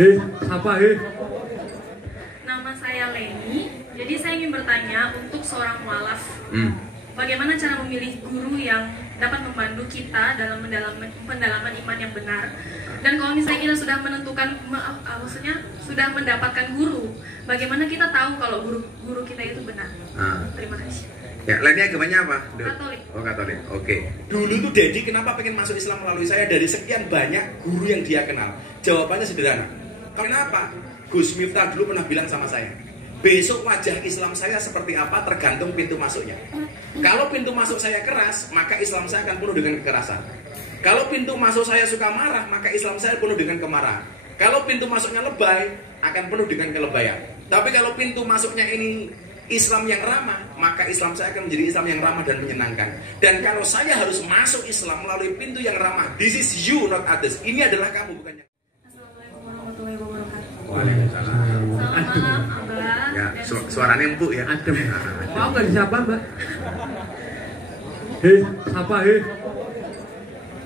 Siapa heh? Nama saya Leni. Jadi saya ingin bertanya untuk seorang mualaf. Bagaimana cara memilih guru yang dapat membantu kita dalam pendalaman iman yang benar? Dan kalau misalnya kita sudah menentukan, maksudnya sudah mendapatkan guru, bagaimana kita tahu kalau guru kita itu benar? Terima kasih. Ya, lainnya agamanya apa? Katolik. Oh, Katolik. Oke. Dulu tuh Dedi kenapa pengen masuk Islam melalui saya? Dari sekian banyak guru yang dia kenal. Jawabannya sederhana. Kenapa? Gus Miftah dulu pernah bilang sama saya, besok wajah Islam saya seperti apa tergantung pintu masuknya. Kalau pintu masuk saya keras, maka Islam saya akan penuh dengan kekerasan. Kalau pintu masuk saya suka marah, maka Islam saya penuh dengan kemarahan. Kalau pintu masuknya lebay, akan penuh dengan kelebayan. Tapi kalau pintu masuknya ini Islam yang ramah, maka Islam saya akan menjadi Islam yang ramah dan menyenangkan. Dan kalau saya harus masuk Islam melalui pintu yang ramah, this is you not others. Ini adalah kamu, bukan yang... Assalamualaikum warahmatullahi wabarakatuh. Waalaikumsalam. Selamat malam, Abah. Ya, suaranya empuk ya. Adem. Mau nggak disapa, Mbak? Siapa heh?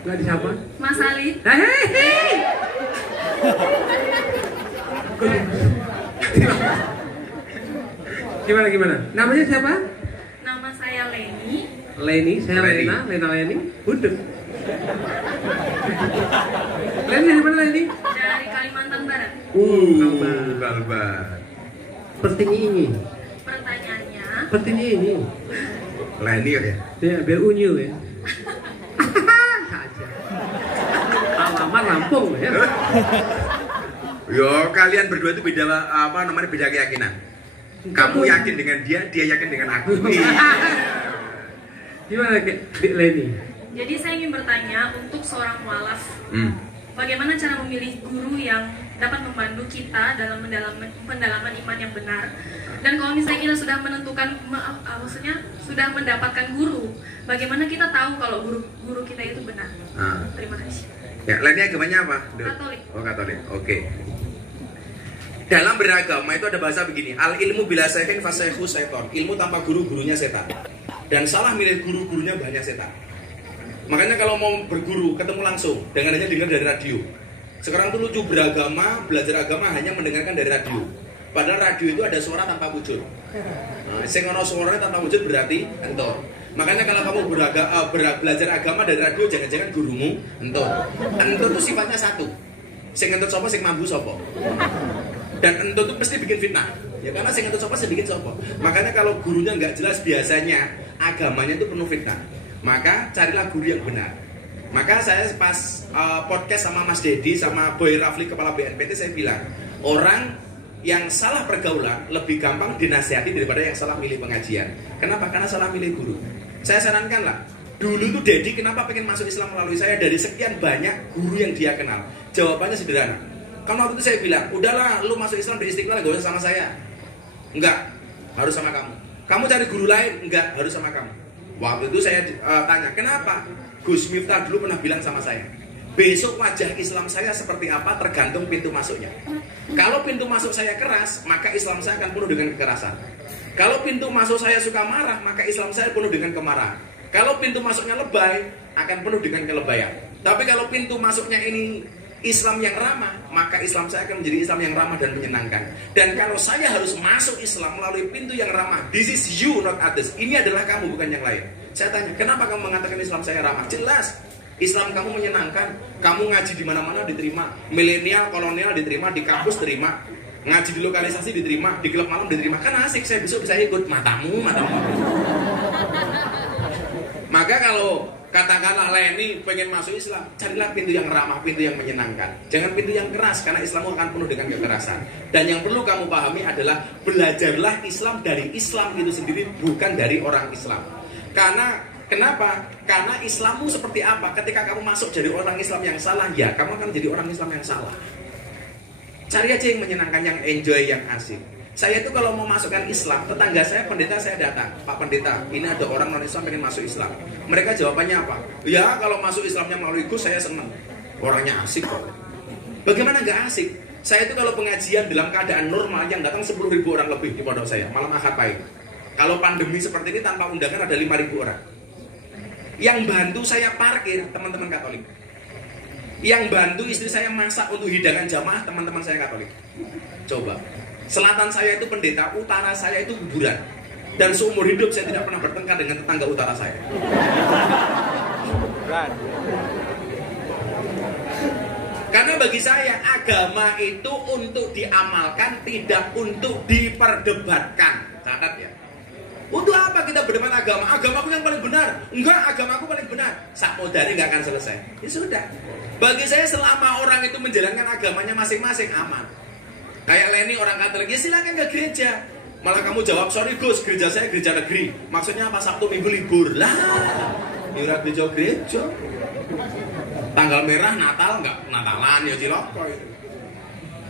Nggak disapa? Mas Alid. Hei. Gimana? Namanya siapa? Nama saya Leni. Leni, saya Leni. Lena Leni. Budeg. Leni dari mana Leni? Dari Kalimantan Barat. Kalbar. Sepertinya ini. Pertanyaannya, Sepertinya ini. Leni ya. Ya, biar unyu ya. Saja. Alamat Lampung ya. Yo, kalian berdua itu beda beda keyakinan. Kamu yakin dengan dia yakin dengan aku. Gimana Leni? jadi saya ingin bertanya untuk seorang mualaf. Bagaimana cara memilih guru yang dapat membantu kita dalam pendalaman iman yang benar? Dan kalau misalnya kita sudah menentukan, maksudnya sudah mendapatkan guru, bagaimana kita tahu kalau guru kita itu benar? Terima kasih. Ya, lainnya agamanya apa? Katolik. Oh, Katolik. Oke. Dalam beragama itu ada bahasa begini, al ilmu bila syaihin fasaihu syaiton. Ilmu tanpa guru, gurunya setan. Dan salah milih guru, gurunya banyak setan. Makanya kalau mau berguru, ketemu langsung, dengan hanya dengar dari radio. Sekarang tuh lucu, belajar agama hanya mendengarkan dari radio. Padahal radio itu ada suara tanpa wujud. Sing ono suaranya tanpa wujud berarti entor. Makanya kalau kamu belajar agama dari radio, jangan-jangan gurumu entor. Entor itu sifatnya satu. Sing entor sapa, sing mambu sapa. Dan entor itu pasti bikin fitnah. Ya karena sing entor sapa, sing bikin sapa. Makanya kalau gurunya nggak jelas, biasanya agamanya itu penuh fitnah. Maka carilah guru yang benar. Maka saya pas podcast sama Mas Dedi sama Boy Rafli kepala BNPT, saya bilang orang yang salah pergaulan lebih gampang dinasihati daripada yang salah milih pengajian. Kenapa? Karena salah milih guru. Saya sarankan lah, dulu tuh Dedi kenapa pengen masuk Islam melalui saya? Dari sekian banyak guru yang dia kenal. Jawabannya sederhana. Kan waktu itu saya bilang, udahlah lu masuk Islam di Istiqlal, gak usah sama saya. Enggak, harus sama kamu. Kamu cari guru lain? Enggak, harus sama kamu. Waktu itu saya tanya, kenapa? Gus Miftah dulu pernah bilang sama saya, besok wajah Islam saya seperti apa tergantung pintu masuknya. Kalau pintu masuk saya keras, maka Islam saya akan penuh dengan kekerasan. Kalau pintu masuk saya suka marah, maka Islam saya penuh dengan kemarahan. Kalau pintu masuknya lebay, akan penuh dengan kelebayan. Tapi kalau pintu masuknya ini Islam yang ramah, maka Islam saya akan menjadi Islam yang ramah dan menyenangkan. Dan kalau saya harus masuk Islam melalui pintu yang ramah, this is you not others. Ini adalah kamu, bukan yang lain. Saya tanya, kenapa kamu mengatakan Islam saya ramah? Jelas, Islam kamu menyenangkan. Kamu ngaji di mana-mana diterima. Milenial, kolonial diterima, di kampus diterima. Ngaji di lokalisasi diterima, di klub malam diterima. Kan asik, saya besok bisa ikut. Matamu. Maka kalau katakanlah Leni pengen masuk Islam, carilah pintu yang ramah, pintu yang menyenangkan. Jangan pintu yang keras, karena Islam akan penuh dengan kekerasan. Dan yang perlu kamu pahami adalah belajarlah Islam dari Islam itu sendiri, bukan dari orang Islam. Karena kenapa? Karena Islammu seperti apa? Ketika kamu masuk dari orang Islam yang salah, ya kamu akan menjadi orang Islam yang salah. Cari aja yang menyenangkan, yang enjoy, yang asik. Saya itu kalau mau masukkan Islam, tetangga saya, pendeta saya datang, Pak Pendeta, ini ada orang non-Islam pengen masuk Islam. Mereka jawabannya apa? Ya kalau masuk Islamnya melalui Gus, saya senang. Orangnya asik kok. Bagaimana nggak asik? Saya itu kalau pengajian dalam keadaan normal, yang datang 10.000 orang lebih di pondok saya, malam Ahad pahit. Kalau pandemi seperti ini tanpa undangan ada 5.000 orang. Yang bantu saya parkir teman-teman Katolik. Yang bantu istri saya masak untuk hidangan jamaah teman-teman saya Katolik. Coba. Selatan saya itu pendeta, utara saya itu kuburan. Dan seumur hidup saya tidak pernah bertengkar dengan tetangga utara saya. Karena bagi saya agama itu untuk diamalkan, tidak untuk diperdebatkan. Catat ya. Untuk apa kita berdebat agama? Agamaku yang paling benar. Enggak, agamaku paling benar. Sakmodari nggak akan selesai. Ya sudah. Bagi saya selama orang itu menjalankan agamanya masing-masing aman. Kayak Leni orang Katolik, ya silakan ke gereja. Malah kamu jawab, sorry Gus, gereja saya gereja negeri. Maksudnya apa? Sabtu Minggu libur. Lah, ya gereja. Tanggal merah Natal nggak Natalan ya ciloko.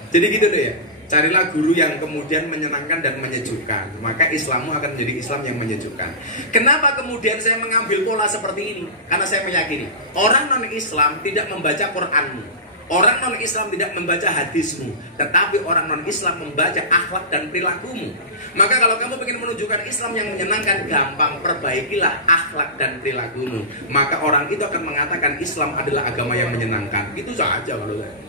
Jadi gitu deh ya. Carilah guru yang kemudian menyenangkan dan menyejukkan. Maka Islammu akan menjadi Islam yang menyejukkan. Kenapa kemudian saya mengambil pola seperti ini? Karena saya meyakini orang non-Islam tidak membaca Quranmu, orang non-Islam tidak membaca hadismu, tetapi orang non-Islam membaca akhlak dan perilakumu. Maka kalau kamu ingin menunjukkan Islam yang menyenangkan, gampang, perbaikilah akhlak dan perilakumu. Maka orang itu akan mengatakan Islam adalah agama yang menyenangkan. Itu saja kalau saya.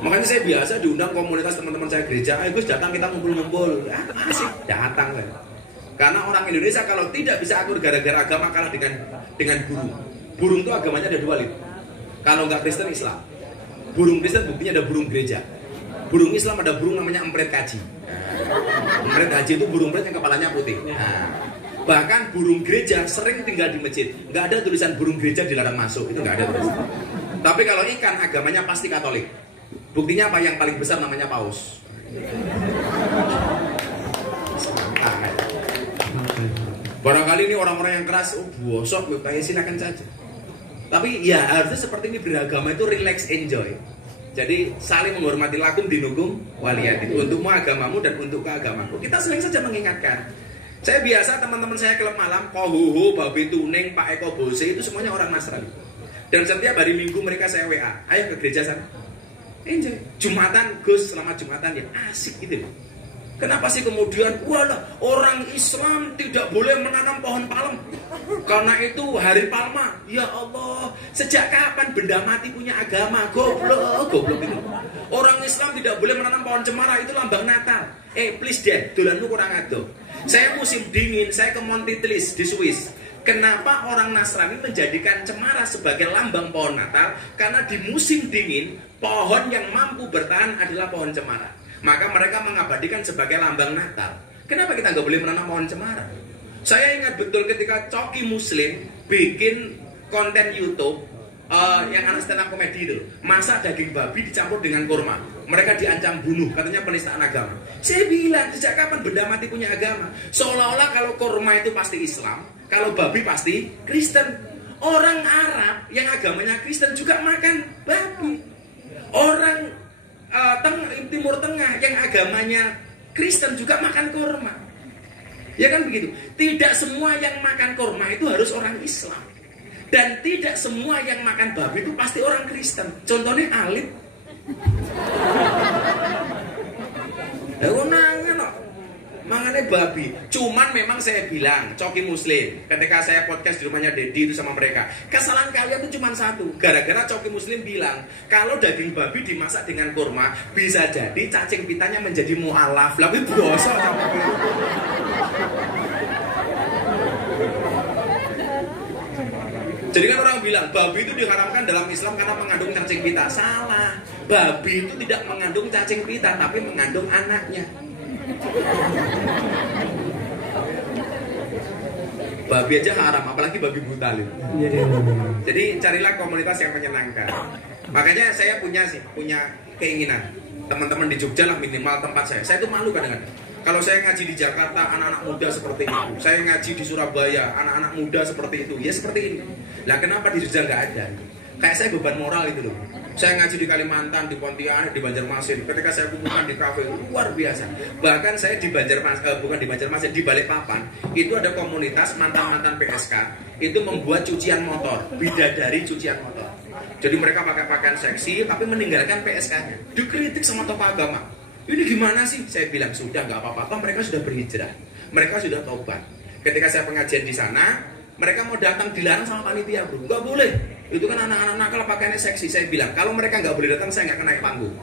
Makanya saya biasa diundang komunitas teman-teman saya gereja, ayo Gus datang kita ngumpul-ngumpul. Asik, datang kan. Karena orang Indonesia kalau tidak bisa akur gara-gara agama kalah dengan burung. Burung itu agamanya ada dua, Lid. Kalau nggak Kristen, Islam. Burung Kristen buktinya ada burung gereja. Burung Islam ada burung namanya empret kaji. Empret kaji itu burung empret yang kepalanya putih. Bahkan burung gereja sering tinggal di masjid. Nggak ada tulisan burung gereja dilarang masuk, itu nggak ada tulisan. Tapi kalau ikan agamanya pasti Katolik. Buktinya apa? Yang paling besar namanya paus. Barangkali ini orang-orang yang keras, bosok, kayak silakan saja. Tapi ya harusnya seperti ini, beragama itu relax, enjoy. Jadi saling menghormati, lakum dinukum waliyadin. Untukmu agamamu dan untuk keagamaku. Kita sering saja mengingatkan. Saya biasa teman-teman saya klub malam, Kohuhu, Babi Tuning, Pak Eko Bose, itu semuanya orang Nasrani. Dan setiap hari Minggu mereka saya WA, ayo ke gereja sana. Enjoy. Jumatan, Gus, selamat Jumatan ya, asik gitu loh. Kenapa sih kemudian, walah, orang Islam tidak boleh menanam pohon palem karena itu hari palma. Ya Allah, sejak kapan benda mati punya agama? Goblok itu. Orang Islam tidak boleh menanam pohon cemara, itu lambang Natal. Please deh, dolanmu kurang adoh. Saya musim dingin, saya ke Montitlis di Swiss. Kenapa orang Nasrani menjadikan cemara sebagai lambang pohon Natal? Karena di musim dingin, pohon yang mampu bertahan adalah pohon cemara. Maka mereka mengabadikan sebagai lambang Natal. Kenapa kita nggak boleh menanam pohon cemara? Saya ingat betul ketika Coki Muslim bikin konten YouTube yang anak stand up komedi itu, masak daging babi dicampur dengan kurma. Mereka diancam bunuh, katanya penistaan agama. Saya bilang, sejak kapan benda mati punya agama? Seolah-olah kalau kurma itu pasti Islam, kalau babi pasti Kristen. Orang Arab yang agamanya Kristen juga makan babi. Orang Timur Tengah yang agamanya Kristen juga makan kurma. Ya kan begitu. Tidak semua yang makan kurma itu harus orang Islam. Dan tidak semua yang makan babi itu pasti orang Kristen. Contohnya Alif. Mangannya babi. Cuman memang saya bilang, Coki Muslim, ketika saya podcast di rumahnya Dedi itu sama mereka, kesalahan kalian itu cuma satu. Gara-gara Coki Muslim bilang, kalau daging babi dimasak dengan kurma, bisa jadi cacing pitanya menjadi mu'alaf. Tapi bosok. Jadi kan orang bilang, babi itu diharamkan dalam Islam karena mengandung cacing pita. Salah. Babi itu tidak mengandung cacing pita, tapi mengandung anaknya. Babi aja haram, apalagi babi buta. Jadi carilah komunitas yang menyenangkan. Makanya saya punya keinginan teman-teman di Jogja lah minimal tempat saya. Saya tuh malu kadang-kadang. Kalau saya ngaji di Jakarta, anak-anak muda seperti itu. Saya ngaji di Surabaya, anak-anak muda seperti itu. Ya seperti ini. Lah kenapa di Jogja nggak ada? Kayak saya beban moral itu loh. Saya ngaji di Kalimantan, di Pontianak, di Banjarmasin. Ketika saya kumpulkan di kafe, luar biasa. Bahkan saya di bukan di Banjarmasin, di Balikpapan, itu ada komunitas mantan-mantan PSK. Itu membuat cucian motor, bidadari cucian motor. Jadi mereka pakai pakaian seksi, tapi meninggalkan PSK-nya. Dikritik sama tokoh agama. Ini gimana sih? Saya bilang sudah nggak apa-apa. Mereka sudah berhijrah, mereka sudah taubat. Ketika saya pengajian di sana, Mereka mau datang dilarang sama panitia bro, nggak boleh. Itu kan anak-anak nakal pakaiannya seksi. Saya bilang kalau mereka nggak boleh datang, saya nggak akan naik panggung.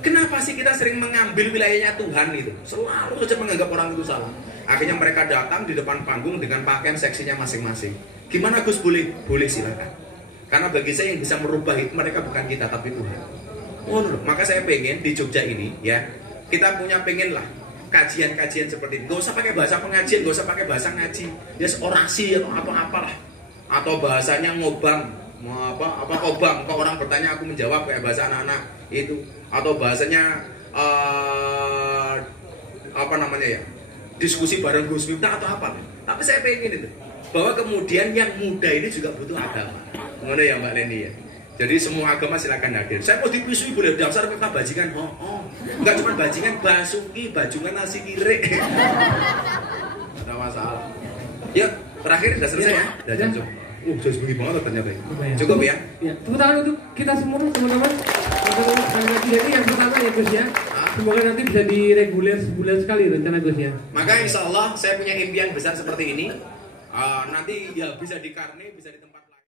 Kenapa sih kita sering mengambil wilayahnya Tuhan itu? Selalu saja menganggap orang itu salah. Akhirnya mereka datang di depan panggung dengan pakaian seksinya masing-masing. Gimana Gus, boleh? Boleh, silakan. Karena bagi saya yang bisa merubah itu mereka bukan kita tapi Tuhan. Oh, maka saya pengen di Jogja ini ya, kita punya pengen lah kajian-kajian seperti ini. Gak usah pakai bahasa pengajian, gak usah pakai bahasa ngaji, ya orasi atau apalah, atau bahasanya ngobam, apa obam. Kalau orang bertanya aku menjawab kayak bahasa anak-anak itu, atau bahasanya apa namanya ya, diskusi bareng Gus Miftah atau apa. Tapi saya pengen itu bahwa kemudian yang muda ini juga butuh agama. Ngono ya Mbak Leni ya. Jadi semua agama silakan hadir. Saya mau dipisui boleh daftar kita bajingan. Enggak cuma bajingan, basuki, bajungan nasi kire. Enggak masalah. Yuk, terakhir sudah selesai ya. Sudah jam. Jadi begini banget ternyata. Cukup ya? Ya, tepuk tangan untuk kita semua teman-teman. Jadi yang pertama ya Gus ya. Semoga nanti bisa direguler sebulan sekali rencana Gus ya. Maka insya Allah saya punya impian besar seperti ini. Nanti ya bisa dikarne, bisa ditemukan.